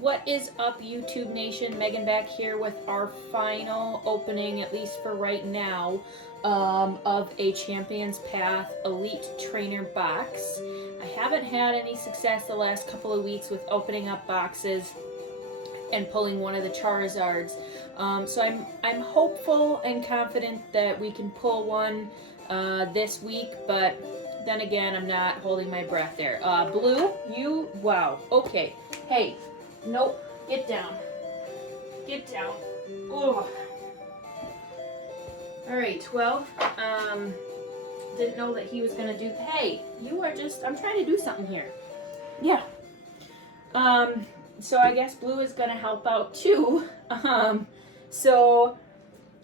What is up, YouTube Nation? Megan back here with our final opening, at least for right now, of a Champions Path Elite Trainer box. I haven't had any success the last couple of weeks with opening up boxes and pulling one of the Charizards. So I'm hopeful and confident that we can pull one this week, but then again, I'm not holding my breath there. Blue, you, wow, okay. Hey, nope, get down. Get down. Oh. Alright, well, didn't know that he was gonna do, hey, you are just, I'm trying to do something here. Yeah. So I guess blue is gonna help out too. So,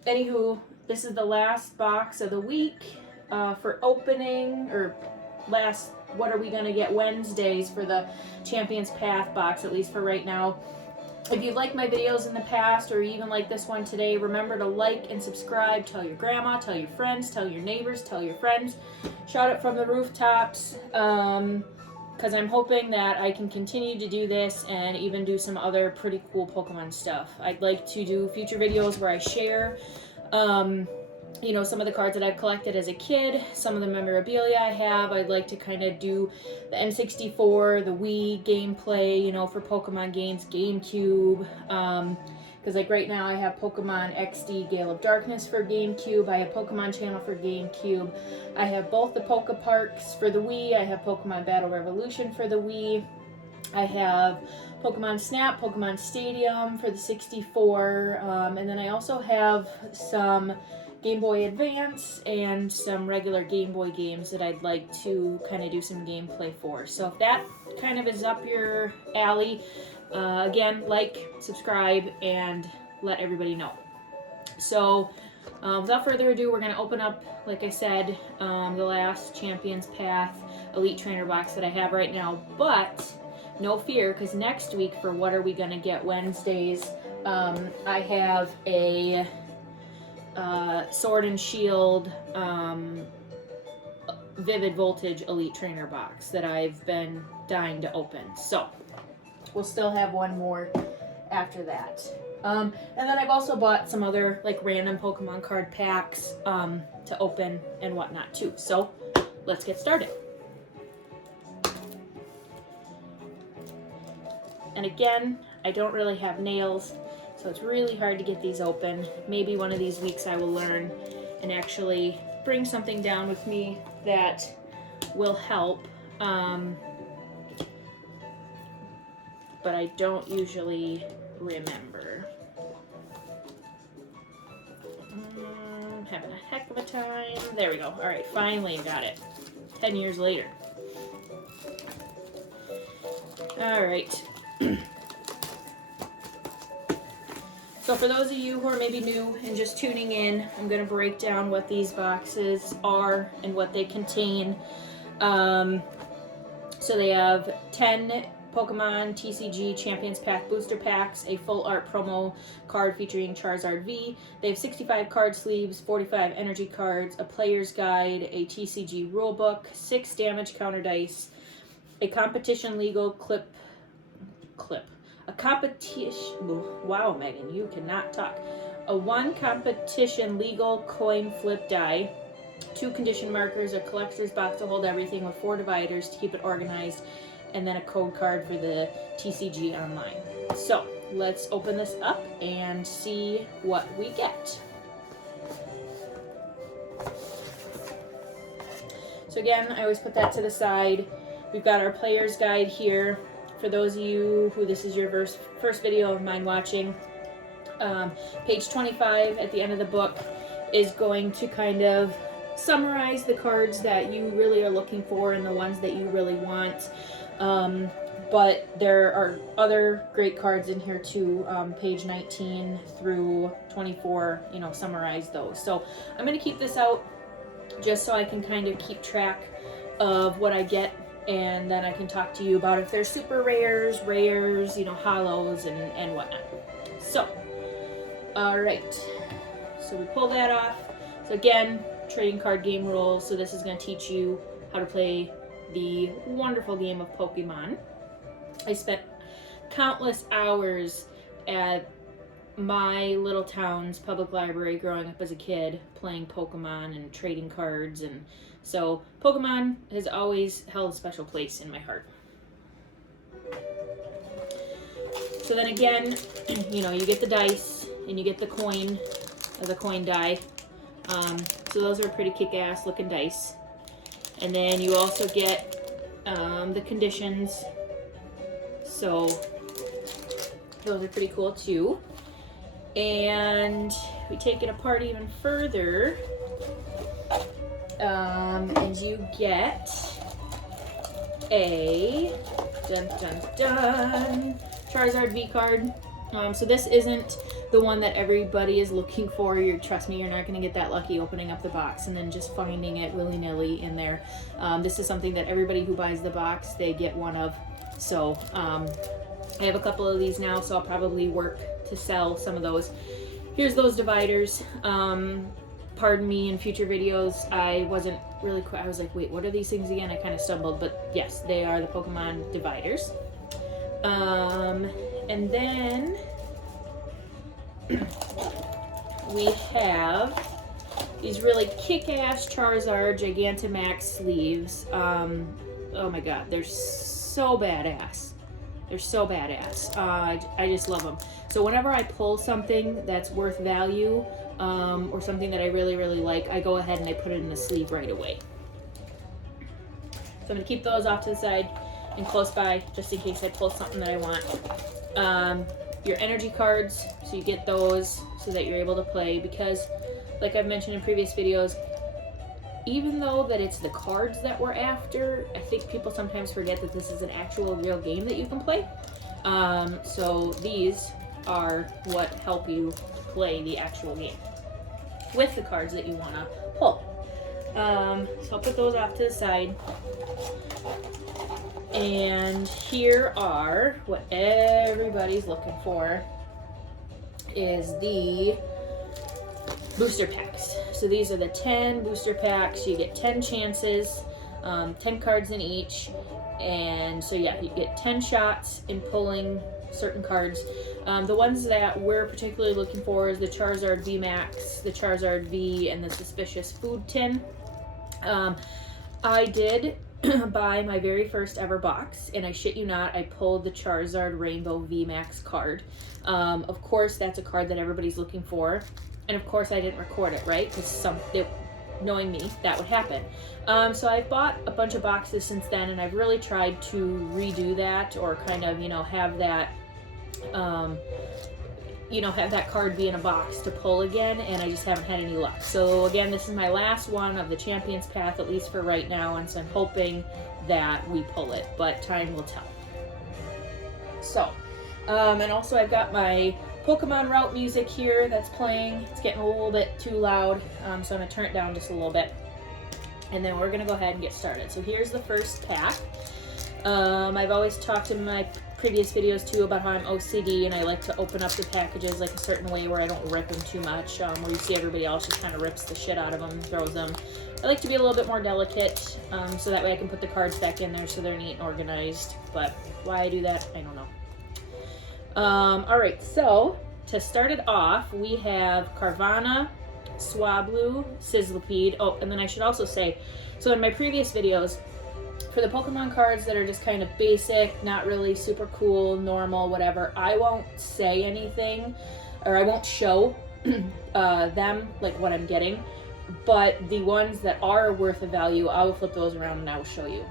anywho, this is the last box of the week for opening, or last, what are we gonna get Wednesdays for the Champions Path box, at least for right now. If you've liked my videos in the past, or even like this one today, remember to like and subscribe. Tell your grandma, tell your friends, tell your neighbors, tell your friends. Shout it from the rooftops, because I'm hoping that I can continue to do this and even do some other pretty cool Pokemon stuff. I'd like to do future videos where I share, you know, some of the cards that I've collected as a kid, some of the memorabilia I have. I'd like to kind of do the N64, the Wii gameplay, you know, for Pokemon games, GameCube, because like right now I have Pokemon XD Gale of Darkness for GameCube, I have Pokemon Channel for GameCube, I have both the Poke Parks for the Wii, I have Pokemon Battle Revolution for the Wii, I have Pokemon Snap, Pokemon Stadium for the 64, and then I also have some Game Boy Advance and some regular Game Boy games that I'd like to kind of do some gameplay for. So if that kind of is up your alley, again, like, subscribe, and let everybody know. So without further ado, we're going to open up, like I said, the last Champions Path Elite Trainer box that I have right now. But no fear, because next week for What Are We Going to Get Wednesdays, I have a Sword and Shield Vivid Voltage Elite Trainer box that I've been dying to open. So we'll still have one more after that. And then I've also bought some other like random Pokemon card packs to open and whatnot too. So let's get started. And again, I don't really have nails, so it's really hard to get these open. Maybe one of these weeks I will learn and actually bring something down with me that will help. But I don't usually remember. Having a heck of a time. There we go. All right, finally got it. 10 years later. All right. So for those of you who are maybe new and just tuning in, I'm going to break down what these boxes are and what they contain. So they have 10 Pokemon TCG Champions Path booster packs, a full art promo card featuring Charizard V. They have 65 card sleeves, 45 energy cards, a player's guide, a TCG rulebook, 6 damage counter dice, a competition legal clip. A competition, wow, Megan, you cannot talk. A 1 competition legal coin flip die, 2 condition markers, a collector's box to hold everything with 4 dividers to keep it organized, and then a code card for the TCG online. So let's open this up and see what we get. So again, I always put that to the side. We've got our player's guide here. For those of you who this is your first video of mine watching, page 25 at the end of the book is going to kind of summarize the cards that you really are looking for and the ones that you really want. But there are other great cards in here too, page 19 through 24, you know, summarize those. So I'm going to keep this out just so I can kind of keep track of what I get, and then I can talk to you about if they're super rares, you know, hollows, and whatnot. So, alright. So we pull that off. So again, trading card game rules. So this is going to teach you how to play the wonderful game of Pokemon. I spent countless hours at my little town's public library growing up as a kid, playing Pokemon and trading cards, and so Pokemon has always held a special place in my heart. So then again, you know, you get the dice and you get the coin die. So those are pretty kick-ass looking dice. And then you also get the conditions. So those are pretty cool too. And we take it apart even further, and you get a Charizard V card. So this isn't the one that everybody is looking for. Trust me, you're not going to get that lucky opening up the box and then just finding it willy-nilly in there. This is something that everybody who buys the box, they get one of. So I have a couple of these now, so I'll probably work to sell some of those. Here's those dividers. Pardon me, in future videos, I wasn't really I was like, wait, what are these things again? I kind of stumbled, but yes, they are the Pokemon dividers. And then we have these really kick-ass Charizard Gigantamax sleeves. Oh my god, they're so badass. They're so badass. I just love them. So whenever I pull something that's worth value, or something that I really, really like, I go ahead and I put it in the sleeve right away. So I'm gonna keep those off to the side and close by, just in case I pull something that I want. Your energy cards, so you get those so that you're able to play, because like I've mentioned in previous videos, even though that it's the cards that we're after, I think people sometimes forget that this is an actual real game that you can play. So these are what help you play the actual game with the cards that you want to pull. So I'll put those off to the side. And here are what everybody's looking for, is the booster packs. So these are the 10 booster packs. You get 10 chances, 10 cards in each. And so yeah, you get 10 shots in pulling certain cards. The ones that we're particularly looking for is the Charizard V Max, the Charizard V, and the Suspicious Food Tin. I did buy my very first ever box, and I shit you not, I pulled the Charizard Rainbow V Max card. Of course, that's a card that everybody's looking for, and of course I didn't record it, right? Because knowing me, that would happen. So I've bought a bunch of boxes since then, and I've really tried to redo that, or kind of, you know, have that, have that card be in a box to pull again, and I just haven't had any luck. So again, this is my last one of the Champion's Path, at least for right now, and so I'm hoping that we pull it, but time will tell. So, and also I've got my Pokemon route music here that's playing. It's getting a little bit too loud, so I'm gonna turn it down just a little bit, and then we're gonna go ahead and get started. So here's the first pack. I've always talked in my previous videos too about how I'm OCD, and I like to open up the packages like a certain way where I don't rip them too much, where you see everybody else just kind of rips the shit out of them, throws them. I like to be a little bit more delicate, so that way I can put the cards back in there so they're neat and organized, but why I do that, I don't know. Alright, so to start it off, we have Carvanha, Swablu, Sizzlipede. Oh, and then I should also say, so in my previous videos, for the Pokemon cards that are just kind of basic, not really super cool, normal, whatever, I won't say anything, or I won't show them, like what I'm getting, but the ones that are worth of value, I will flip those around and I will show you.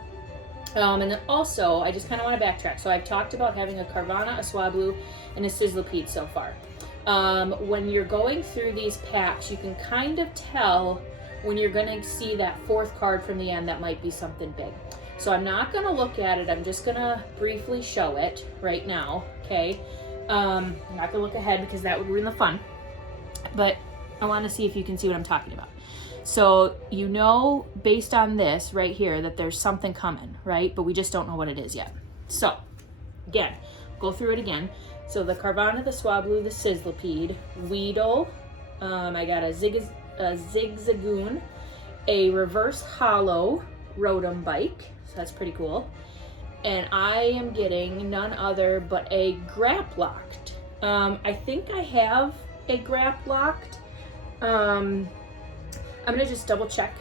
And then also, I just kind of want to backtrack. So I've talked about having a Carvanha, a Swablu, and a Sizzlipede so far. When you're going through these packs, you can kind of tell when you're going to see that fourth card from the end that might be something big. So I'm not going to look at it. I'm just going to briefly show it right now, okay? I'm not going to look ahead because that would ruin the fun. But I want to see if you can see what I'm talking about. So you know, based on this right here, that there's something coming, right? But we just don't know what it is yet. So, again, go through it again. So the Carvanha, the Swablu, the Sizzlipede, Weedle, I got a Zigzagoon, a Reverse Hollow Rotom Bike, so that's pretty cool, and I am getting none other but a Graplocked. I think I have a Graplocked. I'm gonna just double check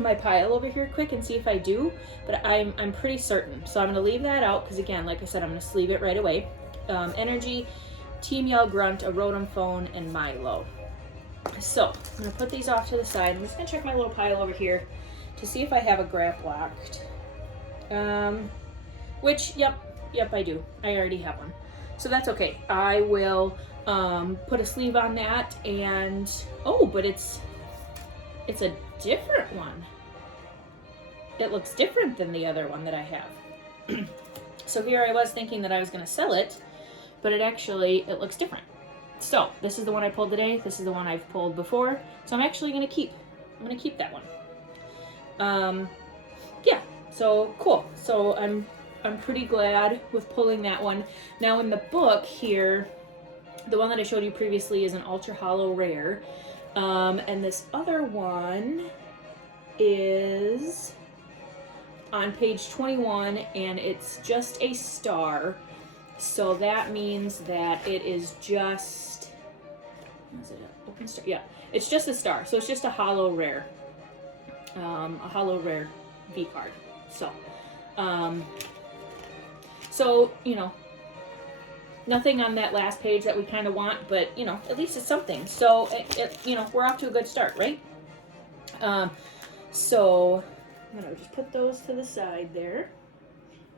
my pile over here quick and see if I do, but I'm pretty certain. So I'm gonna leave that out because, again, like I said, I'm gonna sleeve it right away. Energy, Team Yell Grunt, a Rotom Phone, and Milo. So I'm gonna put these off to the side. I'm just gonna check my little pile over here to see if I have a Graplocked. Which, yep, I do. I already have one. So that's okay. I will put a sleeve on that, and oh, but it's a different one. It looks different than the other one that I have. So here I was thinking that I was going to sell it, but it looks different. So this is the one I pulled today. This is the one I've pulled before. So I'm actually going to keep. I'm going to keep that one. Yeah. So cool. So I'm pretty glad with pulling that one. Now in the book here, the one that I showed you previously is an ultra hollow rare. And this other one is on page 21, and it's just a star. So that means that it is just, is it an open star? Yeah, it's just a star. So it's just a hollow rare. A hollow rare V card. So, you know, nothing on that last page that we kind of want, but, you know, at least it's something. So, you know, we're off to a good start, right? So I'm going to just put those to the side there.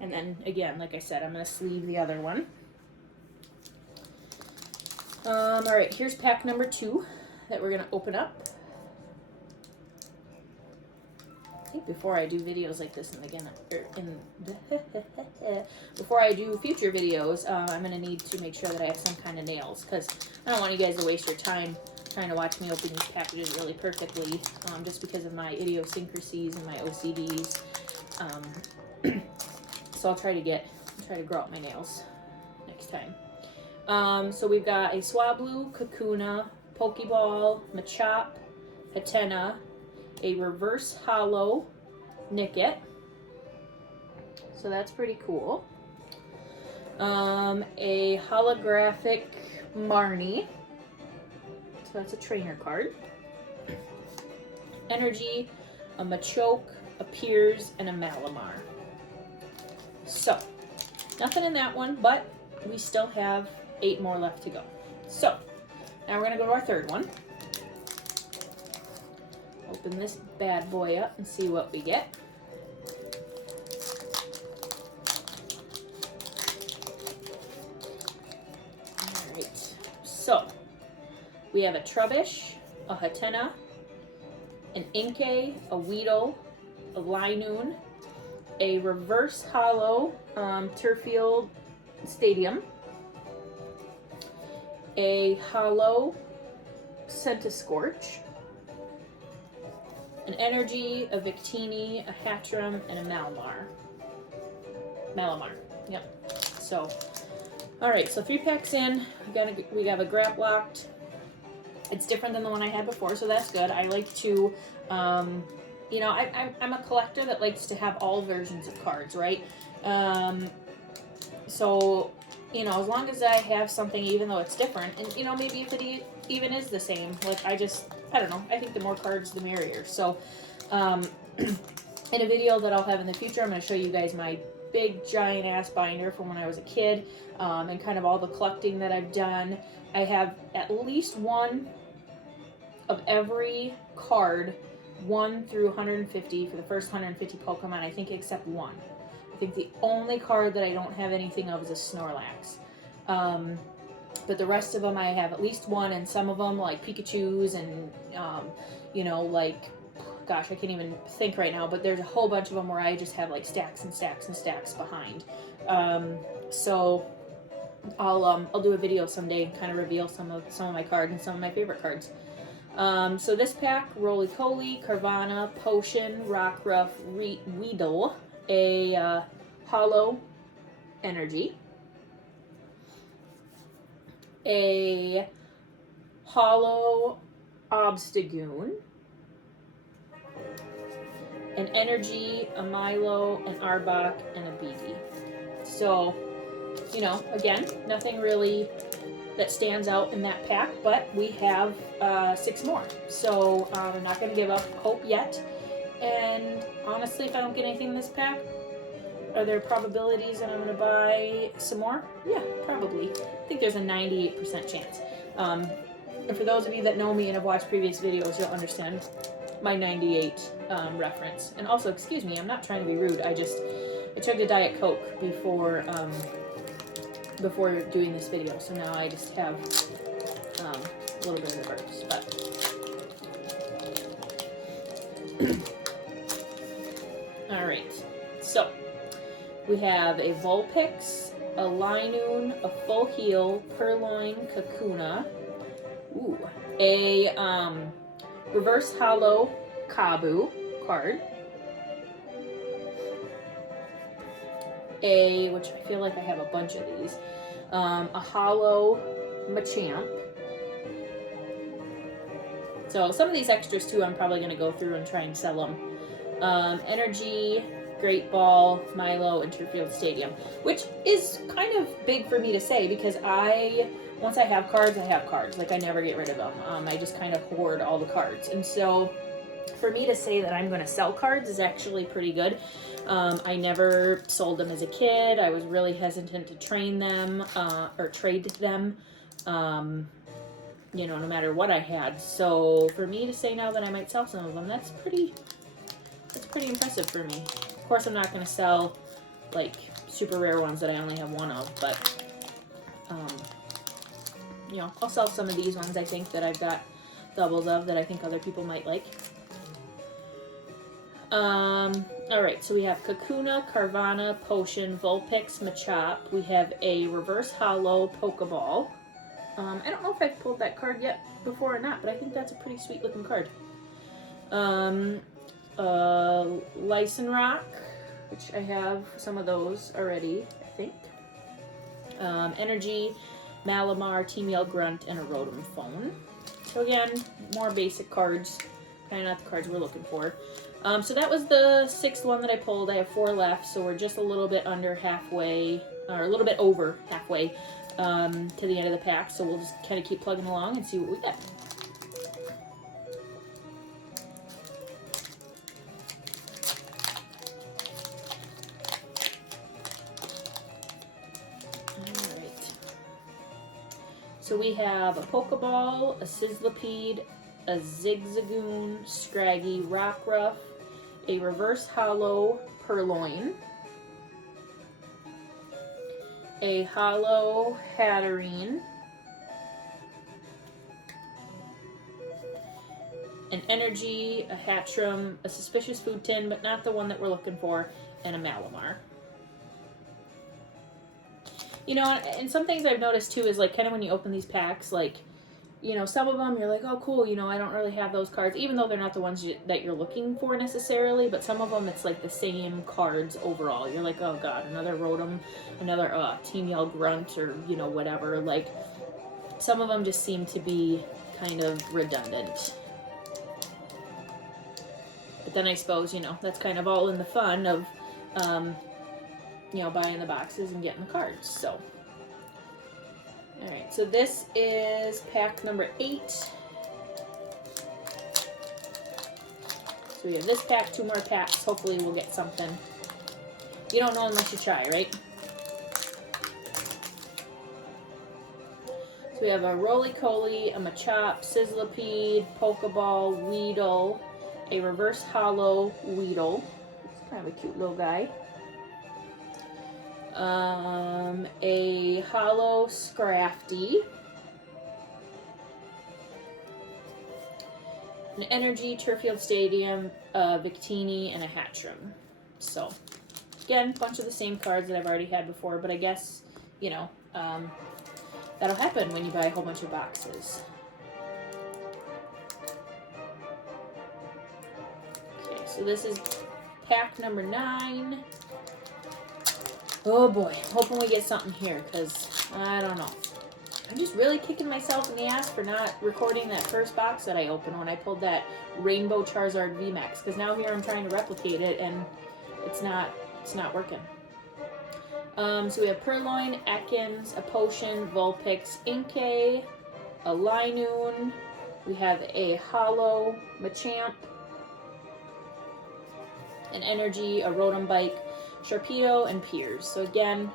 And then, again, like I said, I'm going to sleeve the other one. All right, here's pack number 2 that we're going to open up. I think before I do videos like this, before I do future videos, I'm going to need to make sure that I have some kind of nails, because I don't want you guys to waste your time trying to watch me open these packages really perfectly, just because of my idiosyncrasies and my OCDs. So I'll try to grow out my nails next time. So we've got a Swablu, Kakuna, Pokeball, Machop, Hatena, a reverse hollow Nickit. So that's pretty cool. A holographic Marnie. So that's a trainer card. Energy, a Machoke, a Piers, and a Malamar. So, nothing in that one, but we still have 8 more left to go. So, now we're going to go to our third one. Open this bad boy up and see what we get. Alright, so we have a Trubbish, a Hatena, an Inkay, a Weedle, a Linoon, a reverse hollow Turfield Stadium, a hollow Centiskorch, an Energy, a Victini, a Hatchram, and a Malamar. Yep. So, all right. So 3 packs in. We have a Graplocked. It's different than the one I had before, so that's good. I like to, you know, I'm a collector that likes to have all versions of cards, right? So, you know, as long as I have something, even though it's different, and, you know, maybe if it even is the same, like, I don't know, I think the more cards, the merrier. So, in a video that I'll have in the future, I'm going to show you guys my big, giant-ass binder from when I was a kid, and kind of all the collecting that I've done. I have at least one of every card, 1 through 150 for the first 150 Pokemon, I think, except one. I think the only card that I don't have anything of is a Snorlax. But the rest of them I have at least one, and some of them, like Pikachu's and, you know, like, gosh, I can't even think right now, but there's a whole bunch of them where I just have, like, stacks and stacks and stacks behind. So I'll do a video someday and kind of reveal some of my cards and some of my favorite cards. So this pack, Roly-Poly, Carvana, Potion, Rockruff, Weedle, a Hollow Energy, a Hollow Obstagoon, an Energy, a Milo, an Arbok, and a BB. So, you know, again, nothing really that stands out in that pack, but we have 6 more. So I'm not going to give up hope yet. And honestly, if I don't get anything in this pack, are there probabilities that I'm going to buy some more? Yeah, probably. I think there's a 98% chance. And for those of you that know me and have watched previous videos, you'll understand my 98 reference. And also, excuse me, I'm not trying to be rude. I took a Diet Coke before doing this video, so now I just have a little bit of the burps. But all right, so we have a Vulpix, a Linoon, a Full Heal, Purloin, Kakuna, a Reverse Hollow Kabu card, which I feel like I have a bunch of these, a Hollow Machamp. So some of these extras too, I'm probably going to go through and try and sell them. Energy, Great Ball, Milo, and Turffield Stadium, which is kind of big for me to say because once I have cards, I have cards. Like, I never get rid of them. I just kind of hoard all the cards. And so for me to say that I'm going to sell cards is actually pretty good. I never sold them as a kid. I was really hesitant to train them or trade them, you know, no matter what I had. So for me to say now that I might sell some of them, that's pretty impressive for me. Of course, I'm not going to sell, like, super rare ones that I only have one of, but, you know, I'll sell some of these ones, I think, that I've got doubles of that I think other people might like. Alright, so we have Kakuna, Carvana, Potion, Vulpix, Machop. We have a Reverse Hollow Pokeball. I don't know if I've pulled that card yet before or not, but I think that's a pretty sweet looking card. Lycanroc, which I have some of those already, I think. Energy, Malamar, Team Yell Grunt, and a Rotom Phone. So again, more basic cards, kind of not the cards we're looking for. So that was the 6th one that I pulled. I have 4 left, so we're just a little bit under halfway, or a little bit over halfway to the end of the pack. So we'll just kind of keep plugging along and see what we get. So we have a Pokeball, a Sizzlipede, a Zigzagoon, Scraggy, Rockruff, a Reverse Hollow Purloin, a Hollow Hatterene, an Energy, a Hatchram, a Suspicious Food Tin, but not the one that we're looking for, and a Malamar. You know, and some things I've noticed too is, like, kind of when you open these packs, like, you know, some of them you're like, oh cool, you know, I don't really have those cards, even though they're not the ones that you're looking for necessarily, but some of them it's like the same cards overall. You're like, oh god, another Rotom, another Team Yell Grunt, or, you know, whatever. Like, some of them just seem to be kind of redundant. But then I suppose, you know, that's kind of all in the fun of, you know, buying the boxes and getting the cards. So, alright, so this is pack number 8. So we have this pack, 2 more packs. Hopefully we'll get something. You don't know unless you try, right? So we have a Roly-Coly, a Machop, Sizzlipede, Pokeball, Weedle, a Reverse Hollow Weedle. It's kind of a cute little guy. A Hollow Scrafty, an Energy, Turffield Stadium, Victini, and a Hatchram. So, again, a bunch of the same cards that I've already had before, but I guess, you know, that'll happen when you buy a whole bunch of boxes. Okay, so this is pack number 9. Oh boy, hoping we get something here, because I don't know. I'm just really kicking myself in the ass for not recording that first box that I opened when I pulled that Rainbow Charizard VMAX, because now here I'm trying to replicate it and it's not working. So we have Purloin, Ekans, a Potion, Vulpix, Inkay, a Linoon. We have a Hollow Machamp, an Energy, a Rotom Bike, Sharpedo, and Piers. So again,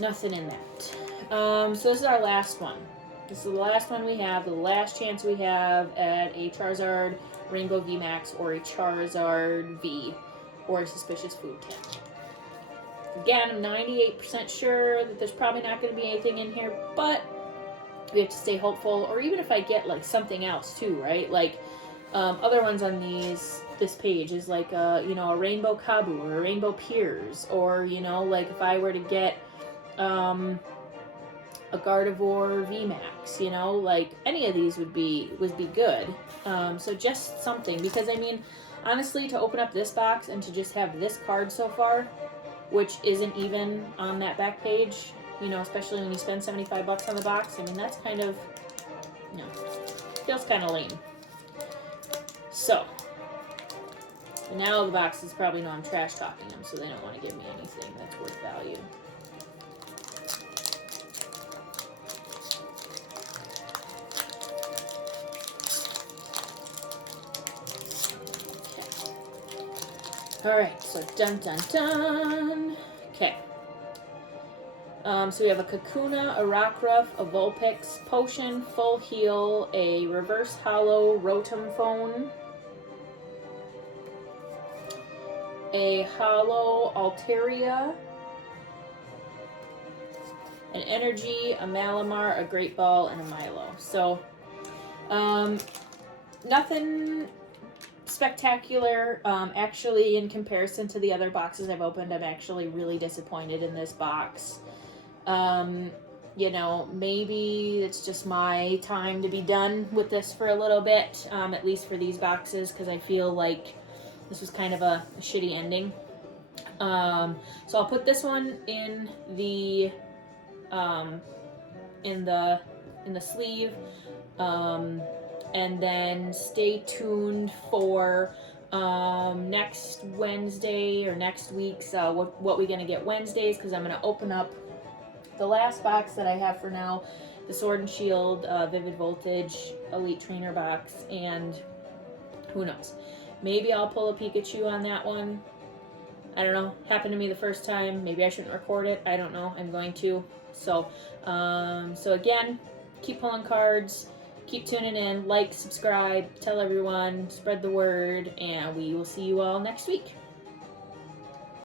nothing in that. So this is our last one. This is the last one we have, the last chance we have at a Charizard Rainbow VMAX or a Charizard V or a Suspicious Food Tin. Again, I'm 98% sure that there's probably not going to be anything in here, but we have to stay hopeful. Or even if I get like something else too, right? Like other ones on this page is like a Rainbow Kabu or a Rainbow Piers, or like if I were to get a Gardevoir VMAX, like any of these would be good. So just something, because I mean, honestly, to open up this box and to just have this card so far, which isn't even on that back page, especially when you spend $75 on the box, I mean, that's kind of, feels kind of lame. So, now the boxes probably know I'm trash talking them, so they don't want to give me anything that's worth value. Alright, so dun dun dun. Okay. So we have a Kakuna, a Rockruff, a Vulpix, Potion, Full Heal, a Reverse Hollow Rotom Phone, a Hollow Altaria, an Energy, a Malamar, a Great Ball, and a Milo. So, nothing spectacular. Actually, in comparison to the other boxes I've opened, I'm actually really disappointed in this box. Maybe it's just my time to be done with this for a little bit, at least for these boxes, because I feel like this was kind of a shitty ending. So I'll put this one in the sleeve, and then stay tuned for next Wednesday or next week's what we're gonna get Wednesdays, because I'm gonna open up the last box that I have for now, the Sword and Shield Vivid Voltage Elite Trainer box, and who knows, maybe I'll pull a Pikachu on that one. I don't know, happened to me the first time, maybe I shouldn't record it, I don't know, I'm going to. So again, keep pulling cards, keep tuning in, like, subscribe, tell everyone, spread the word, and we will see you all next week.